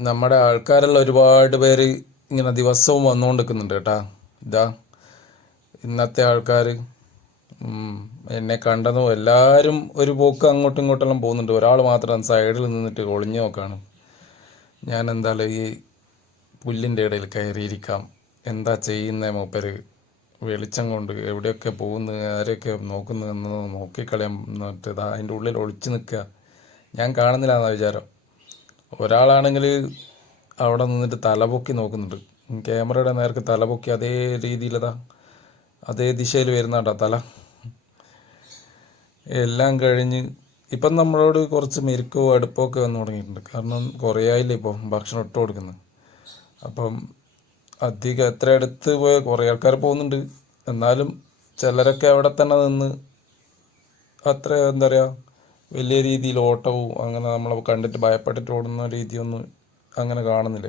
നമ്മുടെ ആൾക്കാരുള്ള ഒരുപാട് പേര് ഇങ്ങനെ ദിവസവും വന്നുകൊണ്ടിരിക്കുന്നുണ്ട് കേട്ടാ. ഇതാ ഇന്നത്തെ ആൾക്കാർ എന്നെ കണ്ടതും എല്ലാവരും ഒരു പോക്ക് അങ്ങോട്ടും ഇങ്ങോട്ടെല്ലാം പോകുന്നുണ്ട്. ഒരാൾ മാത്രം സൈഡിൽ നിന്നിട്ട് ഒളിഞ്ഞു നോക്കാണ്. ഞാൻ എന്തായാലും ഈ പുല്ലിന്റെ ഇടയിൽ കയറിയിരിക്കാം. എന്താ ചെയ്യുന്നേ മൂപ്പര്? വെളിച്ചം കൊണ്ട് എവിടെയൊക്കെ പോകുന്നു? ആരെയൊക്കെ നോക്കുന്നു? എന്ന് നോക്കിക്കളയാൻ എന്നിട്ട് അതിന്റെ ഉള്ളിൽ ഒളിച്ചു നിൽക്കുക. ഞാൻ കാണുന്നില്ല എന്നാ വിചാരം. ഒരാളാണെങ്കിൽ അവിടെ നിന്നിട്ട് തലപൊക്കി നോക്കുന്നുണ്ട്. ക്യാമറയുടെ നേർക്ക് തലപൊക്കി അതേ രീതിയിലതാ അതേ ദിശയിൽ വരുന്നുണ്ടോ തല. എല്ലാം കഴിഞ്ഞ് ഇപ്പം നമ്മളോട് കുറച്ച് മെരുക്കവും അടുപ്പമൊക്കെ വന്ന് തുടങ്ങിയിട്ടുണ്ട്. കാരണം കുറേ ആയില്ലേ ഇപ്പോൾ ഭക്ഷണം ഇട്ട് കൊടുക്കുന്നത്. അപ്പം അധികം എത്ര അടുത്ത് പോയ കുറേ ആൾക്കാർ പോകുന്നുണ്ട്. എന്നാലും ചിലരൊക്കെ അവിടെ തന്നെ നിന്ന് അത്ര എന്താ പറയുക വലിയ രീതിയിൽ ഓട്ടവും അങ്ങനെ നമ്മൾ കണ്ടിട്ട് ഭയപ്പെട്ടിട്ട് ഓടുന്ന രീതിയൊന്നും അങ്ങനെ കാണുന്നില്ല.